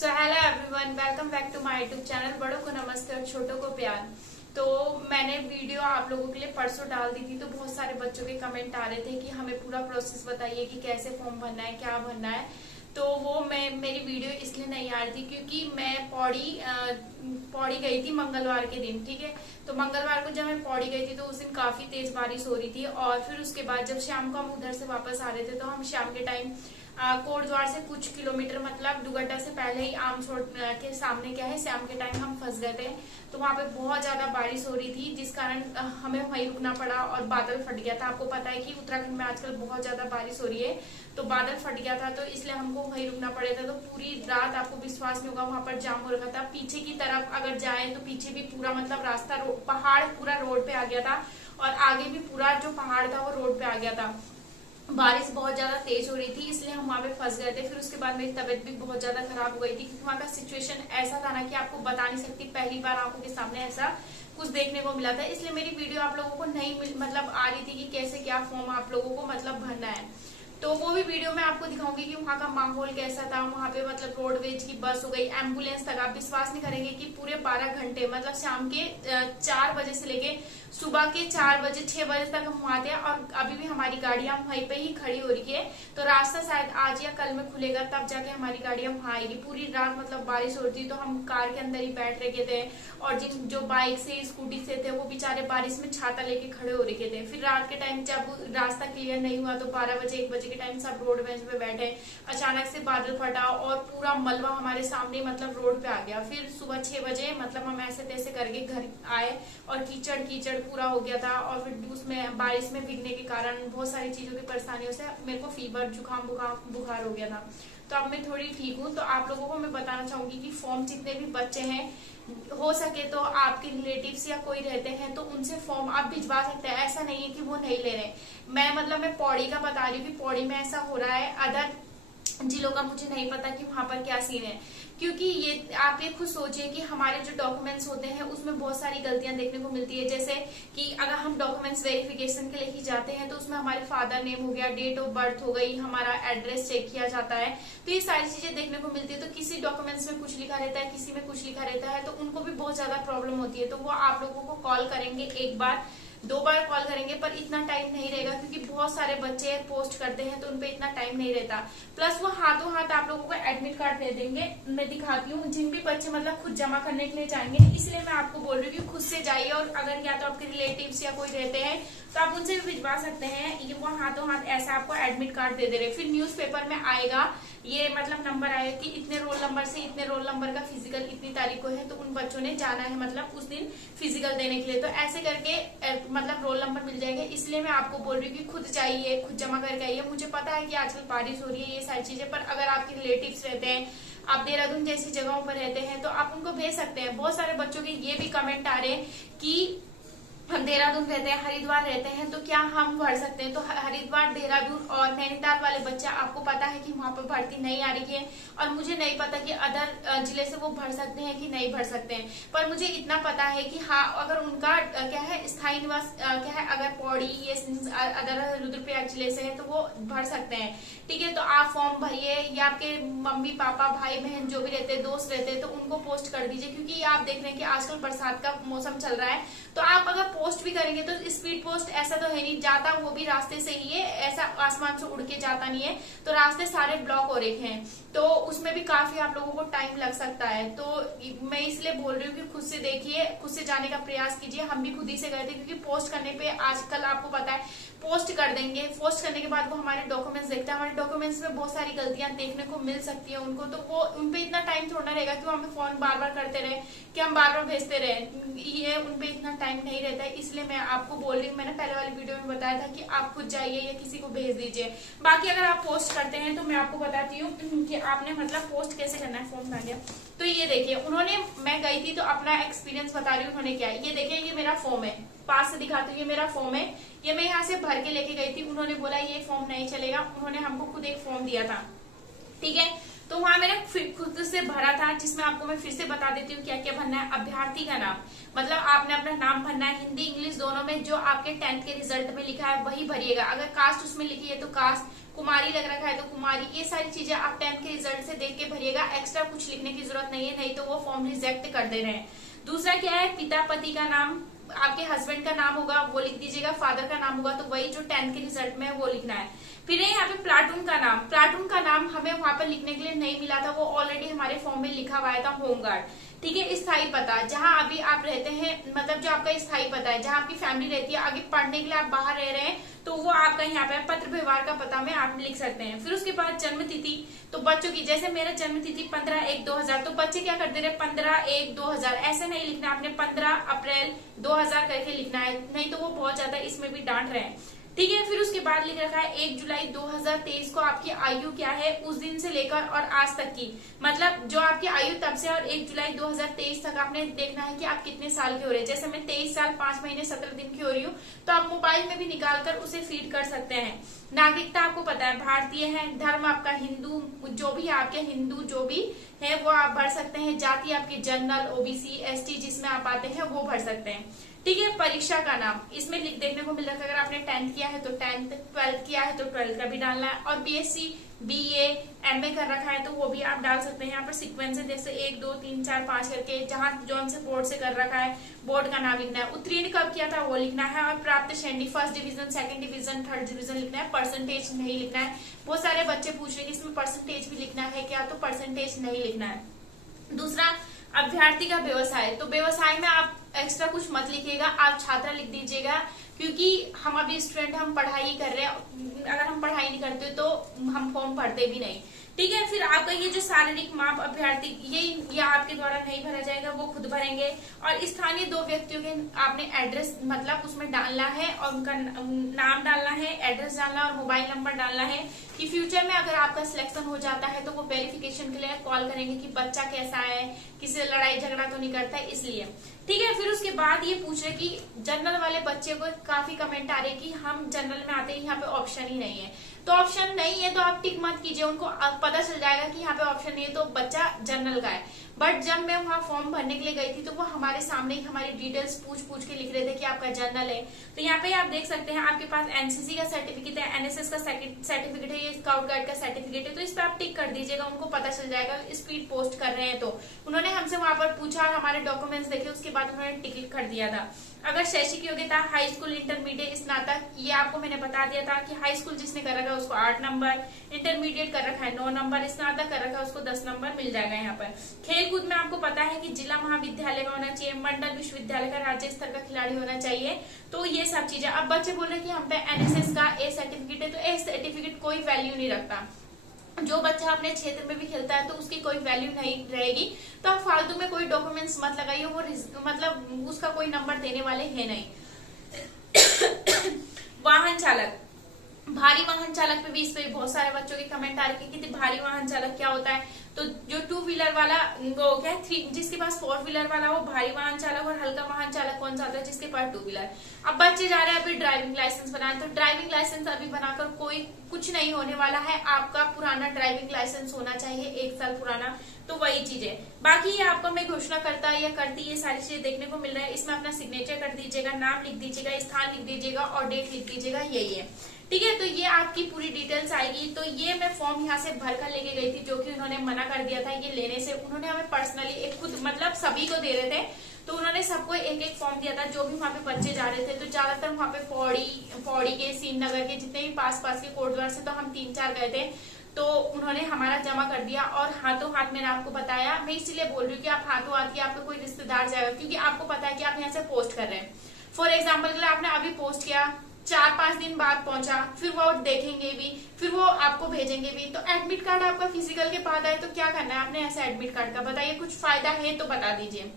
So hello everyone, welcome back to my YouTube channel. बड़ों को नमस्ते और छोटों को प्यार। तो मैंने वीडियो आप लोगों के लिए परसों डाल दी थी, तो बहुत सारे बच्चों के कमेंट आ रहे थे कि हमें पूरा प्रोसेस बताइए कि कैसे फॉर्म भरना है, क्या भरना है। तो वो मेरी वीडियो इसलिए नहीं आ रही थी क्योंकि मैं पौड़ी गई थी मंगलवार के दिन। ठीक है, तो मंगलवार को जब मैं पौड़ी गई थी तो उस दिन काफी तेज बारिश हो रही थी, और फिर उसके बाद जब शाम को हम उधर से वापस आ रहे थे तो हम शाम के टाइम कोटद्वार से कुछ किलोमीटर मतलब दुगड्डा से पहले ही आमसोड़ के सामने क्या है शाम के टाइम हम फंस गए थे। तो वहां पे बहुत ज्यादा बारिश हो रही थी, जिस कारण हमें वहीं रुकना पड़ा और बादल फट गया था। आपको पता है कि उत्तराखंड में आजकल बहुत ज्यादा बारिश हो रही है, तो बादल फट गया था, तो इसलिए हमको वहीं रुकना पड़ा था। तो पूरी रात आपको विश्वास नहीं होगा वहां पर जाम हो रखा था। पीछे की तरफ अगर जाए तो पीछे भी पूरा मतलब रास्ता पहाड़ पूरा रोड पे आ गया था, और आगे भी पूरा जो पहाड़ था वो रोड पे आ गया था। बारिश बहुत ज्यादा तेज हो रही थी, इसलिए हम वहां पे फंस गए थे। फिर उसके बाद मेरी तबीयत भी बहुत ज्यादा खराब हो गई थी, क्योंकि वहां का सिचुएशन ऐसा था ना कि आपको बता नहीं सकती। पहली बार आंखों के सामने ऐसा कुछ देखने को मिला था, इसलिए मेरी वीडियो आप लोगों को नहीं मतलब आ रही थी कि कैसे क्या फॉर्म आप लोगों को मतलब भरना है। तो वो भी वीडियो में आपको दिखाऊंगी कि वहाँ का माहौल कैसा था। वहाँ पे मतलब रोडवेज की बस हो गई, एम्बुलेंस तक। आप विश्वास नहीं करेंगे कि पूरे 12 घंटे मतलब शाम के 4 बजे से लेके सुबह के 4 बजे 6 बजे तक हम वहां थे, और अभी भी हमारी गाड़ियां वहीं पे ही खड़ी हो रही है। तो रास्ता शायद आज या कल में खुलेगा, तब जाके हमारी गाड़ियां वहां आएगी। पूरी रात मतलब बारिश हो रही थी, तो हम कार के अंदर ही बैठ रखे थे, और जो बाइक से स्कूटी से थे वो बेचारे बारिश में छाता लेके खड़े हो रखे थे। फिर रात के टाइम जब रास्ता क्लियर नहीं हुआ तो 12 बजे 1 बजे के टाइम सब रोड बेंच पे बैठे। अचानक से बादल फटा और पूरा मलबा हमारे सामने मतलब रोड पे आ गया। फिर सुबह 6 बजे मतलब हम ऐसे तैसे करके घर आए, और कीचड़ कीचड़ पूरा हो गया था। और फिर उसमें बारिश में भीगने के कारण बहुत सारी चीजों की परेशानियों से मेरे को फीवर, जुकाम, बुखार हो गया था। तो अब मैं थोड़ी ठीक हूँ। तो आप लोगों को मैं बताना चाहूंगी कि फॉर्म जितने भी बच्चे हैं, हो सके तो आपके रिलेटिव्स या कोई रहते हैं तो उनसे फॉर्म आप भिजवा सकते हैं। ऐसा नहीं है कि वो नहीं ले रहे। मैं पौड़ी का बता रही हूँ कि पौड़ी में ऐसा हो रहा है। अदर जिलों का मुझे नहीं पता कि वहां पर क्या सीन है, क्योंकि ये आप ये खुद सोचिए कि हमारे जो डॉक्यूमेंट्स होते हैं उसमें बहुत सारी गलतियां देखने को मिलती है। जैसे कि अगर हम डॉक्यूमेंट्स वेरिफिकेशन के लिए ही जाते हैं तो उसमें हमारे फादर नेम हो गया, डेट ऑफ बर्थ हो गई, हमारा एड्रेस चेक किया जाता है। तो ये सारी चीजें देखने को मिलती है। तो किसी डॉक्यूमेंट्स में कुछ लिखा रहता है, किसी में कुछ लिखा रहता है, तो उनको भी बहुत ज्यादा प्रॉब्लम होती है। तो वो आप लोगों को कॉल करेंगे, 1 बार 2 बार कॉल करेंगे, पर इतना टाइम नहीं रहेगा, क्योंकि बहुत सारे बच्चे पोस्ट करते हैं तो उनपे इतना टाइम नहीं रहता। प्लस वो हाथों हाथ आप लोगों को एडमिट कार्ड दे देंगे। मैं दिखाती हूँ, जिन भी बच्चे मतलब खुद जमा करने के लिए जाएंगे, इसलिए मैं आपको बोल रही हूँ कि खुद से जाइए। और अगर या तो आपके रिलेटिव्स या कोई रहते हैं तो आप उनसे भी भिजवा सकते हैं। ये वो हाथों हाथ ऐसा आपको एडमिट कार्ड दे रहे। फिर न्यूज़पेपर में आएगा, ये मतलब नंबर आएगा कि इतने रोल नंबर से इतने रोल नंबर का फिजिकल इतनी तारीख को है, तो उन बच्चों ने जाना है मतलब उस दिन फिजिकल देने के लिए। तो ऐसे करके मतलब रोल नंबर मिल जाएंगे। इसलिए मैं आपको बोल रही हूँ कि खुद जाइए, खुद जमा करके आइए। मुझे पता है कि आजकल बारिश हो रही है, ये सारी चीजें, पर अगर आपके रिलेटिव्स रहते हैं, आप देहरादून जैसी जगहों पर रहते हैं, तो आप उनको भेज सकते हैं। बहुत सारे बच्चों के ये भी कमेंट आ रहे हैं कि हम देहरादून रहते हैं, हरिद्वार रहते हैं, तो क्या हम भर सकते हैं। तो हरिद्वार, देहरादून और नैनीताल वाले बच्चे, आपको पता है कि वहां पर भर्ती नहीं आ रही है, और मुझे नहीं पता कि अदर जिले से वो भर सकते हैं कि नहीं भर सकते हैं। पर मुझे इतना पता है कि हाँ, अगर उनका क्या है स्थायी निवास क्या है, अगर पौड़ी ये अदर रुद्रप्रयाग जिले से है तो वो भर सकते हैं। ठीक है, तो आप फॉर्म भरिए, या आपके मम्मी पापा भाई बहन जो भी रहते हैं, दोस्त रहते हैं, तो उनको पोस्ट कर दीजिए। क्योंकि आप देख रहे हैं कि आजकल बरसात का मौसम चल रहा है, तो आप अगर पोस्ट भी करेंगे तो स्पीड पोस्ट ऐसा तो है नहीं, जाता वो भी रास्ते से ही है, ऐसा आसमान से उड़ के जाता नहीं है। तो रास्ते सारे ब्लॉक हो रखे हैं, तो उसमें भी काफी आप लोगों को टाइम लग सकता है। तो मैं इसलिए बोल रही हूँ कि खुद से देखिए, खुद से जाने का प्रयास कीजिए। हम भी खुद ही से गए थे, क्योंकि पोस्ट करने पे आजकल आपको पता है पोस्ट कर देंगे, पोस्ट करने के बाद वो हमारे डॉक्यूमेंट्स देखते हैं। हमारे डॉक्यूमेंट्स में बहुत सारी गलतियां देखने को मिल सकती है उनको, तो वो उनपे इतना टाइम थोड़ा रहेगा कि वो हमें फोन बार बार करते रहे, कि हम बार बार भेजते रहे। ये उनपे इतना टाइम नहीं रहता है, इसलिए मैं आपको बोल रही हूँ। मैंने पहले वाली वीडियो में बताया था कि आप खुद जाइए या किसी को भेज दीजिए। बाकी अगर आप पोस्ट करते हैं तो मैं आपको बताती हूँ कि आपने मतलब पोस्ट कैसे करना है। फॉर्म आ गया, तो ये देखिए, उन्होंने, मैं गई थी तो अपना एक्सपीरियंस बता रही हूँ उन्होंने क्या है। ये देखिए, ये मेरा फॉर्म है, पास से दिखाती हूँ, ये मेरा फॉर्म है। ये मैं यहाँ से भर के लेके गई थी। उन्होंने बोला ये फॉर्म नहीं चलेगा, उन्होंने हमको खुद एक फॉर्म दिया था। ठीक है, तो वहां मैंने खुद से भरा था, जिसमें आपको मैं फिर से बता देती हूँ क्या क्या भरना है। अभ्यर्थी का नाम, मतलब आपने अपना नाम भरना है, हिंदी इंग्लिश दोनों में, जो आपके 10th के रिजल्ट में लिखा है वही भरिएगा। अगर कास्ट उसमें लिखी है तो कास्ट, कुमारी लग रखा है तो कुमारी, ये सारी चीजें आप 10th के रिजल्ट से देख के भरिएगा। एक्स्ट्रा कुछ लिखने की जरूरत नहीं है, नहीं तो वो फॉर्म रिजेक्ट कर दे रहे हैं। दूसरा क्या है, पिता पति का नाम, आपके हस्बैंड का नाम होगा वो लिख दीजिएगा, फादर का नाम होगा तो वही जो 10th के रिजल्ट में है वो लिखना है। फिर यहाँ पे प्लाटून का नाम, प्लाटून का नाम हमें वहां पर लिखने के लिए नहीं मिला था, वो ऑलरेडी हमारे फॉर्म में लिखा हुआ था, होमगार्ड। ठीक है, स्थायी पता, जहां अभी आप रहते हैं, मतलब जो आपका स्थायी पता है, जहां आपकी फैमिली रहती है, आगे पढ़ने के लिए आप बाहर रह रहे हैं तो वो आपका यहाँ पे पत्र व्यवहार का पता में आप लिख सकते हैं। फिर उसके बाद जन्म तिथि, तो बच्चों की, जैसे मेरा जन्म तिथि 15/1/2000, तो बच्चे क्या करते रहे 15/1/2000, ऐसे नहीं लिखना, आपने 15 अप्रैल 2000 करके लिखना है, नहीं तो वो बहुत ज्यादा इसमें भी डांट रहे हैं। ठीक है, फिर उसके बाद लिख रखा है 1 जुलाई 2023 को आपकी आयु क्या है, उस दिन से लेकर और आज तक की, मतलब जो आपकी आयु तब से और 1 जुलाई 2023 तक आपने देखना है कि आप कितने साल के हो रहे हैं। जैसे मैं 23 साल 5 महीने 17 दिन की हो रही हूँ, तो आप मोबाइल में भी निकाल कर उसे फीड कर सकते हैं। नागरिकता आपको पता है भारतीय है, धर्म आपका हिंदू, जो भी आपके हिंदू जो भी है वो आप भर सकते हैं। जाति आपकी जनरल, ओबीसी, एसटी जिसमें आप आते हैं वो भर सकते हैं। ठीक है, परीक्षा का नाम इसमें देखने को मिल रहा है, अगर आपने 10th किया है तो 10th, 12th किया है तो 12th का भी डालना है, और बीएससी, बीए, एमए कर रखा है तो वो भी आप डाल सकते हैं। यहाँ पर सीक्वेंस है, जैसे 1 2 3 4 5 करके, जहां जौन से बोर्ड से कर रखा है बोर्ड का नाम लिखना है। उत्तीर्ण कब किया था वो लिखना है, और प्राप्त श्रेणी, first division, second division, third division लिखना है। परसेंटेज नहीं लिखना है, बहुत सारे बच्चे पूछ रहे हैं इसमें परसेंटेज भी लिखना है क्या, तो परसेंटेज नहीं लिखना है। दूसरा, अभ्यर्थी का व्यवसाय, तो व्यवसाय में आप एक्स्ट्रा कुछ मत लिखिएगा, आप छात्रा लिख दीजिएगा, क्योंकि हम अभी स्टूडेंट, हम पढ़ाई कर रहे हैं, अगर हम पढ़ाई नहीं करते तो हम फॉर्म भरते भी नहीं। ठीक है, फिर आपका ये जो शारीरिक माप अभ्यर्थी, ये आपके द्वारा नहीं भरा जाएगा, वो खुद भरेंगे। और स्थानीय 2 व्यक्तियों के आपने एड्रेस मतलब उसमें डालना है, और उनका नाम डालना है, एड्रेस डालना और मोबाइल नंबर डालना है, कि फ्यूचर में अगर आपका सिलेक्शन हो जाता है तो वो वेरिफिकेशन के लिए कॉल करेंगे कि बच्चा कैसा है, किसी से लड़ाई झगड़ा तो नहीं करता है, इसलिए। ठीक है, फिर उसके बाद ये पूछ रहे कि जनरल वाले बच्चे को काफी कमेंट आ रहे कि हम जनरल में आते हैं, यहाँ पे ऑप्शन ही नहीं है, तो ऑप्शन नहीं है तो आप टिक मत कीजिए, उनको पता चल जाएगा कि यहाँ पे ऑप्शन नहीं है तो बच्चा जनरल का है। बट जब मैं वहाँ फॉर्म भरने के लिए गई थी तो वो हमारे सामने ही हमारी डिटेल्स पूछ पूछ के लिख रहे थे कि आपका जनरल है। तो यहाँ पे आप देख सकते हैं आपके पास एनसीसी का सर्टिफिकेट है, एनएसएस का सर्टिफिकेट है, ये स्काउट गाइड का सर्टिफिकेट है, तो इस पे आप टिक कर दीजिएगा, उनको पता चल जाएगा स्पीड पोस्ट कर रहे हैं। तो उन्होंने हमसे वहां पर पूछा और हमारे डॉक्यूमेंट्स देखे, उसके बाद उन्होंने टिक कर दिया था। अगर शैक्षिक योग्यता हाई स्कूल, इंटरमीडिएट, स्नातक, ये आपको मैंने बता दिया था कि हाई स्कूल जिसने कर रखा है उसको 8 नंबर, इंटरमीडिएट कर रखा है 9 नंबर, स्नातक कर रखा है उसको 10 नंबर मिल जाएगा। यहाँ पर खेल कूद में आपको पता है कि जिला महाविद्यालय का होना चाहिए, मंडल विश्वविद्यालय का, राज्य स्तर का खिलाड़ी होना चाहिए, तो ये सब चीजें। अब बच्चे बोल रहे हैं कि हम पे एनएसएस का ए सर्टिफिकेट है, तो ए सर्टिफिकेट कोई वैल्यू नहीं रखता। जो बच्चा अपने क्षेत्र में भी खेलता है तो उसकी कोई वैल्यू नहीं रहेगी, तो आप फालतू में कोई डॉक्यूमेंट्स मत लगाइए, वो मतलब उसका कोई नंबर देने वाले है नहीं। वाहन चालक, भारी वाहन चालक पे भी इस पे बहुत सारे बच्चों के कमेंट आ रहे हैं कि भारी वाहन चालक क्या होता है, तो जो 2 व्हीलर वाला वो क्या है, जिसके पास 4 व्हीलर वाला वो भारी वाहन चालक, और हल्का वाहन चालक कौन सा होता है, जिसके पास 2 व्हीलर। अब बच्चे जा रहे हैं अभी ड्राइविंग लाइसेंस बनाने, तो ड्राइविंग लाइसेंस अभी बनाकर कोई कुछ नहीं होने वाला है, आपका पुराना ड्राइविंग लाइसेंस होना चाहिए 1 साल पुराना, तो वही चीज है। बाकी ये आपको मैं घोषणा करता या करती, ये सारी चीजें देखने को मिल रहा है, इसमें अपना सिग्नेचर कर दीजिएगा, नाम लिख दीजिएगा, स्थान लिख दीजिएगा और डेट लिख दीजिएगा, यही है। ठीक है, तो ये आपकी पूरी डिटेल्स आएगी। तो ये मैं फॉर्म यहाँ से भर कर लेके गई थी, जो कि उन्होंने मना कर दिया था ये लेने से। उन्होंने हमें पर्सनली एक खुद मतलब सभी को दे रहे थे, तो उन्होंने सबको एक एक फॉर्म दिया था, जो भी वहाँ पे बच्चे जा रहे थे। तो ज्यादातर वहाँ पे पौड़ी के, सीननगर के, जितने भी पास के कोटद्वार से, तो हम 3-4 गए थे, तो उन्होंने हमारा जमा कर दिया और हाथों हाथ मैंने आपको बताया। मैं इसीलिए बोल रही हूँ कि आप हाथों हाथ ही आपका कोई रिश्तेदार जाएगा, क्योंकि आपको पता है कि आप यहाँ से पोस्ट कर रहे हैं। फॉर एग्जाम्पल के लिए आपने अभी पोस्ट किया, 4-5 दिन बाद पहुंचा, फिर वो देखेंगे भी, फिर वो आपको भेजेंगे भी। तो एडमिट कार्ड आपका फिजिकल के पास आए तो क्या करना है आपने ऐसे एडमिट कार्ड का, बताइए कुछ फायदा है तो बता दीजिए।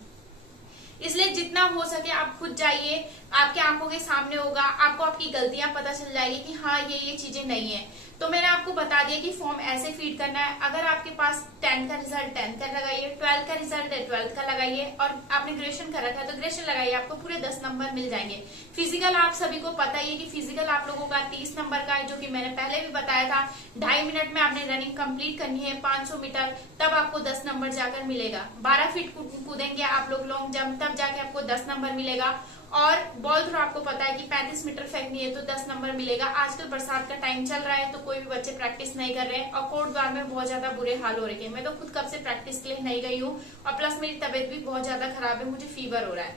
इसलिए जितना हो सके आप खुद जाइए, आपके आंखों के सामने होगा, आपको आपकी गलतियां पता चल जाएगी कि हाँ ये चीजें नहीं है। तो मैंने आपको बता दिया कि फॉर्म ऐसे फीड करना है। अगर आपके पास 10th का रिजल्ट 10th का लगाइए, 12th का रिजल्ट है 12th का लगाइए, और आपने ग्रेजुएशन कर रखा है तो ग्रेजुएशन लगाइए, आपको पूरे 10 नंबर मिल जाएंगे। फिजिकल आप सभी को पता ही है कि फिजिकल आप लोगों का 30 नंबर का है, जो कि मैंने पहले भी बताया था। 2.5 मिनट में आपने रनिंग कंप्लीट करनी है 500 मीटर, तब आपको 10 नंबर जाकर मिलेगा। 12 फीट कूदेंगे आप लोग लॉन्ग जंप, तब जाके आपको 10 नंबर मिलेगा। और बॉल थ्रो आपको पता है कि 35 मीटर फेंकनी है तो 10 नंबर मिलेगा। आजकल बरसात का टाइम चल रहा है तो कोई भी बच्चे प्रैक्टिस नहीं कर रहे हैं, और कोर्ट द्वार में बहुत ज्यादा बुरे हाल हो रहे हैं। मैं तो खुद कब से प्रैक्टिस के लिए नहीं गई हूँ, और प्लस मेरी तबियत भी बहुत ज्यादा खराब है, मुझे फीवर हो रहा है।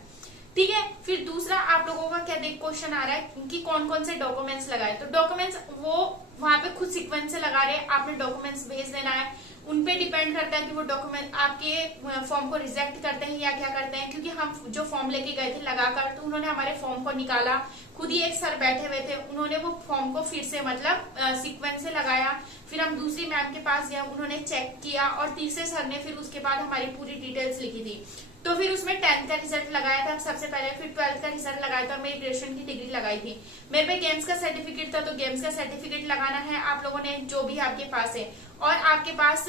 ठीक है, फिर दूसरा आप लोगों का क्या देख क्वेश्चन आ रहा है कि कौन कौन से डॉक्यूमेंट्स लगाए। तो डॉक्यूमेंट्स वो वहां पे खुद सीक्वेंस से लगा रहे हैं, आपने डॉक्यूमेंट्स भेज देना है। उनपे डिपेंड करता है कि वो डॉक्यूमेंट आपके फॉर्म को रिजेक्ट करते हैं या क्या करते हैं, क्योंकि हम जो फॉर्म लेके गए थे लगाकर, तो उन्होंने हमारे फॉर्म को निकाला। खुद ही एक सर बैठे हुए थे, उन्होंने वो फॉर्म को फिर से मतलब सीक्वेंस से लगाया। फिर हम दूसरी मैम के पास गए, उन्होंने चेक किया, और तीसरे सर ने फिर उसके बाद हमारी पूरी डिटेल्स लिखी थी। तो फिर उसमें 10th का रिजल्ट लगाया था सबसे पहले, फिर 12th का रिजल्ट लगाया था, मेरी ग्रेजुएशन की डिग्री लगाई थी। मेरे पे गेम्स का सर्टिफिकेट था, तो गेम्स का सर्टिफिकेट लगाना है आप लोगों ने, जो भी आपके पास है। और आपके पास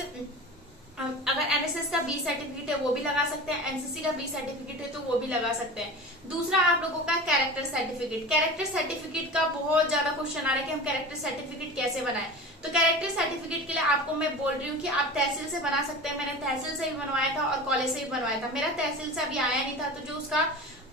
अगर एनएसएस का बी सर्टिफिकेट है वो भी लगा सकते हैं, एनसीसी का बी सर्टिफिकेट है तो वो भी लगा सकते हैं। दूसरा आप लोगों का कैरेक्टर सर्टिफिकेट। कैरेक्टर सर्टिफिकेट का बहुत ज्यादा क्वेश्चन आ रहा है कि हम कैरेक्टर सर्टिफिकेट कैसे बनाएं। तो कैरेक्टर सर्टिफिकेट के लिए आपको मैं बोल रही हूँ कि आप तहसील से बना सकते हैं। मैंने तहसील से भी बनवाया था और कॉलेज से भी बनवाया था। मेरा तहसील से अभी आया नहीं था, तो जो उसका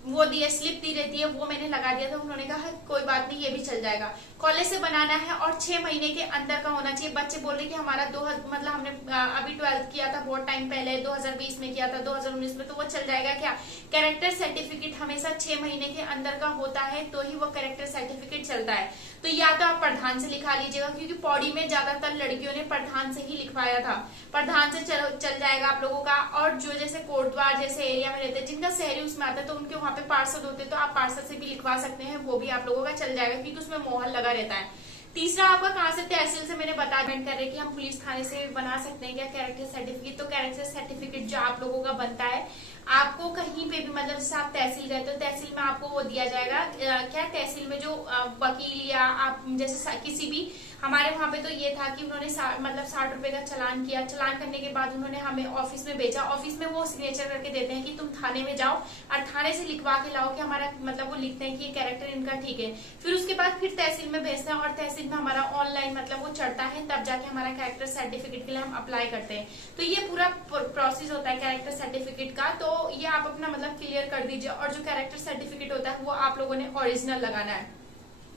वो दिए स्लिप दी रहती है वो मैंने लगा दिया था। उन्होंने कहा कोई बात नहीं, ये भी चल जाएगा। कॉलेज से बनाना है और 6 महीने के अंदर का होना चाहिए। बच्चे बोल रहे कि हमारा मतलब हमने अभी 12th किया था बहुत टाइम पहले, 2020 में किया था, 2019 में, तो वो चल जाएगा क्या? कैरेक्टर सर्टिफिकेट हमेशा 6 महीने के अंदर का होता है तो ही वो कैरेक्टर सर्टिफिकेट चलता है। तो या तो आप प्रधान से लिखा लीजिएगा, क्योंकि पौड़ी में ज्यादातर लड़कियों ने प्रधान से ही लिखवाया था। प्रधान से चल जाएगा आप लोगों का। और जो जैसे कोटद्वार जैसे एरिया में रहते हैं, जिनका शहरी उसमें आता है, तो उनके वहां पे पार्षद होते हैं, तो आप पार्षद से भी लिखवा सकते हैं, वो भी आप लोगों का चल जाएगा, क्योंकि उसमें मोहर लगा रहता है। तीसरा आपका कहाँ से? तहसील से। मैंने बता कर रहे कि हम पुलिस थाने से बना सकते हैं क्या कैरेक्टर सर्टिफिकेट। तो कैरेक्टर सर्टिफिकेट जो आप लोगों का बनता है, आपको कहीं पे भी मतलब जैसे आप तहसील गए तो तहसील में आपको वो दिया जाएगा क्या, तहसील में जो वकील या आप जैसे किसी भी, हमारे वहां पे तो ये था कि उन्होंने मतलब 60 रुपए का चालान किया। चालान करने के बाद उन्होंने हमें ऑफिस में भेजा। ऑफिस में वो सिग्नेचर करके देते हैं कि तुम थाने में जाओ और थाने से लिखवा के लाओ कि हमारा मतलब वो लिखते हैं कि ये कैरेक्टर इनका ठीक है। फिर उसके बाद फिर तहसील में भेजते हैं, और तहसील में हमारा ऑनलाइन मतलब वो चढ़ता है, तब जाके हमारा कैरेक्टर सर्टिफिकेट के लिए हम अप्लाई करते हैं। तो ये पूरा प्रोसेस होता है कैरेक्टर सर्टिफिकेट का। तो ये आप अपना मतलब क्लियर कर दीजिए। और जो कैरेक्टर सर्टिफिकेट होता है वो आप लोगों ने ओरिजिनल लगाना है,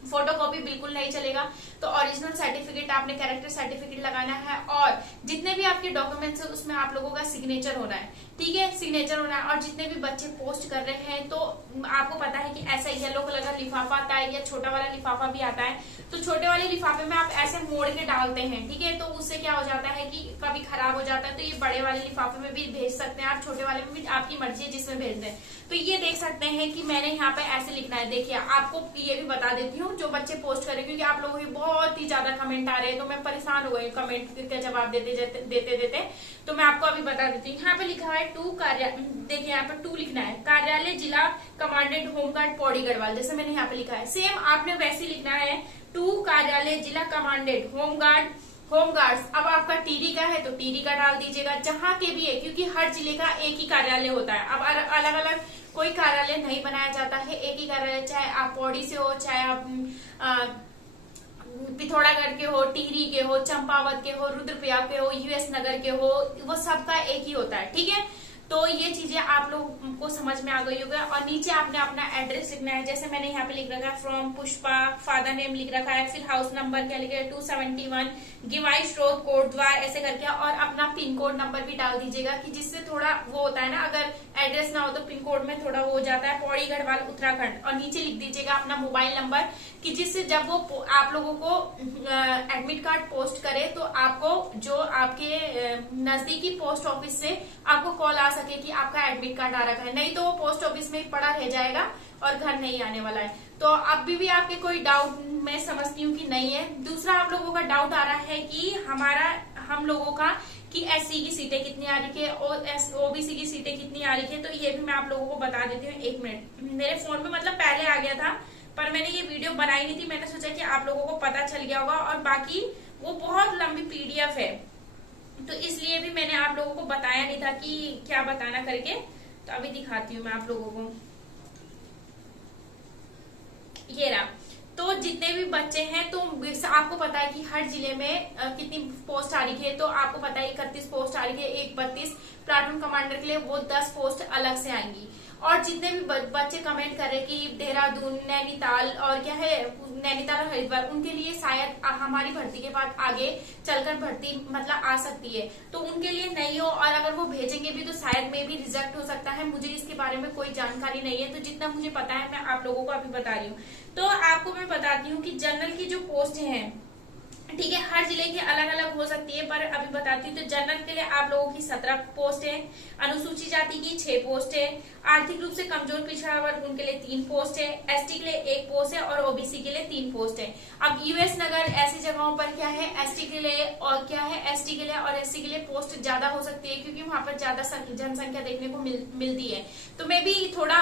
फोटोकॉपी बिल्कुल नहीं चलेगा। तो ओरिजिनल सर्टिफिकेट आपने कैरेक्टर सर्टिफिकेट लगाना है। और जितने भी आपके डॉक्यूमेंट्स है उसमें आप लोगों का सिग्नेचर होना है, ठीक है, सिग्नेचर होना है। और जितने भी बच्चे पोस्ट कर रहे हैं, तो आपको पता है कि ऐसा येलो कलर का लिफाफा आता है या छोटा वाला लिफाफा भी आता है। तो छोटे वाले लिफाफे में आप ऐसे मोड़ के डालते हैं, ठीक है, तो उससे क्या हो जाता है कि कभी खराब हो जाता है। तो ये बड़े वाले लिफाफे में भी भेज सकते हैं आप, छोटे वाले में भी आपकी मर्जी है जिसमें भेज दें। तो ये देख सकते हैं कि मैंने यहाँ पे ऐसे लिखना है। देखिए आपको ये भी बता देती हूँ जो बच्चे पोस्ट करें, क्योंकि आप लोगों के बहुत ही ज्यादा कमेंट आ रहे हैं, तो मैं परेशान हो गई कमेंट का जवाब देते। तो मैं आपको अभी बता देती हूँ। यहाँ पे लिखा है 2 देखिए यहाँ पे 2 लिखना है, कार्यालय जिला कमांडेंट होमगार्ड पौड़ी गढ़वाल। जैसे मैंने यहाँ पे लिखा है, सेम आपने वैसे लिखना है 2 कार्यालय जिला कमांडेंट होमगार्ड्स। अब आपका टीडी का है तो टीडी का डाल दीजिएगा, जहां के भी है, क्योंकि हर जिले का एक ही कार्यालय होता है। अब अलग अलग कोई कार्यालय नहीं बनाया जाता है, एक ही कार्यालय, चाहे आप पौड़ी से हो, चाहे आप पिथौरागढ़ के हो, टिहरी के हो, चंपावत के हो, रुद्रप्रयाग के हो, यूएस नगर के हो, वो सबका एक ही होता है, ठीक है। तो ये चीजें आप लोगों को समझ में आ गई होगा। और नीचे आपने अपना एड्रेस लिखना है, जैसे मैंने यहाँ पे लिख रखा है फ्रॉम पुष्पा, फादर नेम लिख रखा है, फिर हाउस नंबर क्या लिखा है 271, गिवाई स्ट्रोक कोटद्वार ऐसे करके, और अपना पिन कोड नंबर भी डाल दीजिएगा, कि जिससे थोड़ा वो होता है ना, अगर एड्रेस ना हो तो पिन कोड में थोड़ा वो हो जाता है, पौड़ी गढ़वाल उत्तराखंड। और नीचे लिख दीजिएगा अपना मोबाइल नंबर, कि जिससे जब वो आप लोगों को एडमिट कार्ड पोस्ट करे तो आपको जो आपके नजदीकी पोस्ट ऑफिस से आपको कॉल आ सके कि आपका एडमिट कार्ड आ रखा है। नहीं तो वो पोस्ट ऑफिस में ही पड़ा रह जाएगा और घर नहीं आने वाला है। तो अब भी आपके कोई डाउट मैं समझती हूँ कि नहीं है। दूसरा आप लोगों का डाउट आ रहा है कि हम लोगों का कि एससी की सीटें कितनी आ रही है और ओबीसी की सीटें कितनी आ रही है। तो ये भी मैं आप लोगों को बता देती हूँ। 1 मिनट, मेरे फोन में मतलब पहले आ गया था, पर मैंने ये वीडियो बनाई नहीं थी। मैंने सोचा कि आप लोगों को पता चल गया होगा। और बाकी वो बहुत लंबी पीडीएफ है, तो इसलिए भी मैंने आप लोगों को बताया नहीं था कि क्या बताना करके। तो अभी दिखाती हूँ मैं आप लोगों को, ये रहा। तो जितने भी बच्चे हैं, तो आपको पता है कि हर जिले में कितनी पोस्ट आ रही है, तो आपको पता है 31 पोस्ट आ रही है, एक 32 प्लाटून कमांडर के लिए, वो 10 पोस्ट अलग से आएंगी। और जितने भी बच्चे कमेंट कर रहे कि देहरादून, नैनीताल और क्या है, नैनीताल और हरिद्वार, उनके लिए शायद हमारी भर्ती के बाद आगे चलकर भर्ती मतलब आ सकती है, तो उनके लिए नहीं हो, और अगर वो भेजेंगे भी तो शायद में भी रिजेक्ट हो सकता है। मुझे इसके बारे में कोई जानकारी नहीं है, तो जितना मुझे पता है मैं आप लोगों को अभी बता रही हूँ। तो आपको मैं बताती हूँ कि जनरल की जो पोस्ट है, ठीक है, हर जिले की अलग अलग हो सकती है, पर अभी बताती हूँ। तो जनरल के लिए आप लोगों की 17 पोस्ट है, अनुसूचित जाति की 6 पोस्ट है, आर्थिक रूप से कमजोर पिछड़ा वर्ग उनके लिए 3 पोस्ट है, एसटी के लिए 1 पोस्ट है और ओबीसी के लिए 3 पोस्ट है। अब यूएस नगर ऐसी जगहों पर क्या है, एसटी के लिए और क्या है, एसटी के लिए और एससी के लिए पोस्ट ज्यादा हो सकती है, क्योंकि वहां पर ज्यादा जनसंख्या देखने को मिलती है। तो मे भी थोड़ा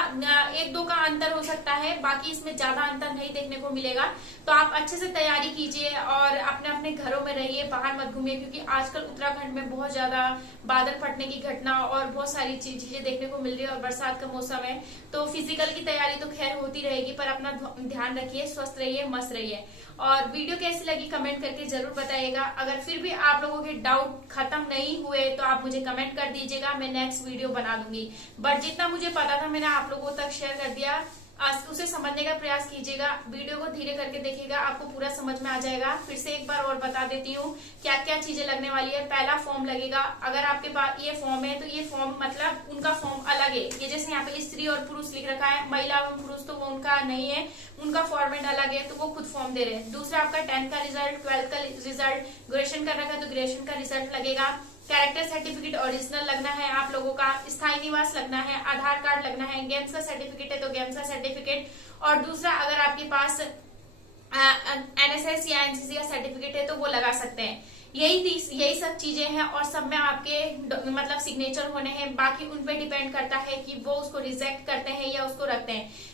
1-2 का अंतर हो सकता है, बाकी इसमें ज्यादा अंतर नहीं देखने को मिलेगा। तो आप अच्छे से तैयारी कीजिए और अपने अपने घरों में रहिए, बाहर मत घूमिए, क्योंकि आजकल उत्तराखंड में बहुत ज्यादा बादल फटने की घटना और बहुत सारी चीजें देखने को मिल रही है, और बरसात का मौसम है, तो फिजिकल की तैयारी तो खैर होती रहेगी, पर अपना ध्यान रखिए, स्वस्थ रहिए, मस्त रहिए। और वीडियो कैसी लगी कमेंट करके जरूर बताइएगा। अगर फिर भी आप लोगों के डाउट खत्म नहीं हुए तो आप मुझे कमेंट कर दीजिएगा, मैं नेक्स्ट वीडियो बना दूंगी। बट जितना मुझे पता था मैंने आप लोगों तक शेयर कर दिया, उसे समझने का प्रयास कीजिएगा, वीडियो को धीरे करके देखिएगा, आपको पूरा समझ में आ जाएगा। फिर से एक बार और बता देती हूँ क्या क्या चीजें लगने वाली है। पहला फॉर्म लगेगा, अगर आपके पास ये फॉर्म है तो ये फॉर्म मतलब उनका फॉर्म अलग है, ये जैसे यहाँ पे स्त्री और पुरुष लिख रखा है, महिला और पुरुष तो वो उनका नहीं है, उनका फॉर्मेट अलग है, तो वो खुद फॉर्म दे रहे हैं। दूसरा आपका 10th का रिजल्ट, 12th का रिजल्ट, ग्रेजुएशन कर रखा है तो ग्रेजुएशन का रिजल्ट लगेगा, कैरेक्टर सर्टिफिकेट ओरिजिनल लगना है आप लोगों का, स्थायी निवास लगना है, आधार कार्ड लगना है, गेम्स का सर्टिफिकेट है तो गेम्स का सर्टिफिकेट, और दूसरा अगर आपके पास एनएसएस या एनसीसी का सर्टिफिकेट है तो वो लगा सकते हैं। यही सब चीजें हैं, और सब में आपके मतलब सिग्नेचर होने हैं। बाकी उन पे डिपेंड करता है कि वो उसको रिजेक्ट करते हैं या उसको रखते हैं।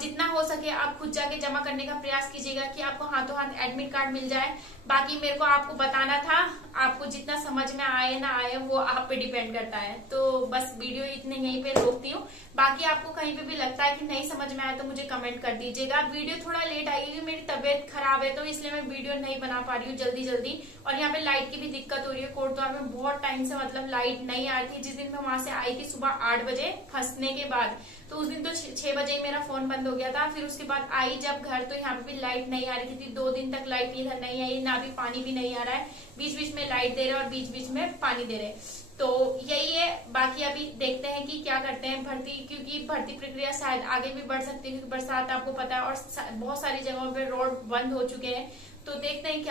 जितना हो सके आप खुद जाके जमा करने का प्रयास कीजिएगा कि आपको हाथों हाथ एडमिट कार्ड मिल जाए। बाकी मेरे को आपको बताना था, आपको जितना समझ में आए ना आए वो आप पे डिपेंड करता है। तो बस वीडियो इतने यहीं पे रोकती हूँ। बाकी आपको कहीं पे भी लगता है कि नहीं समझ में आया तो मुझे कमेंट कर दीजिएगा। वीडियो थोड़ा लेट आएगी क्योंकि मेरी तबीयत खराब है, तो इसलिए मैं वीडियो नहीं बना पा रही हूँ जल्दी। और यहाँ पे लाइट की भी दिक्कत हो रही है, कोटद्वार में बहुत टाइम से मतलब लाइट नहीं आ रही थी। जिस दिन मैं वहां से आई थी सुबह 8 बजे फंसने के बाद, तो उस दिन तो 6 बजे ही मेरा फोन बंद हो गया था। फिर उसके बाद आई जब घर तो यहाँ पे भी लाइट नहीं आ रही थी। 2 दिन तक लाइट इधर नहीं आई, ना भी पानी भी नहीं आ रहा है। बीच बीच में लाइट दे रहे और बीच बीच में पानी दे रहे, तो यही है। बाकी अभी देखते हैं कि क्या करते हैं भर्ती, क्योंकि भर्ती प्रक्रिया शायद आगे भी बढ़ सकती है, क्योंकि बरसात आपको पता है और बहुत सारी जगहों पे रोड बंद हो चुके हैं। तो देखते हैं क्या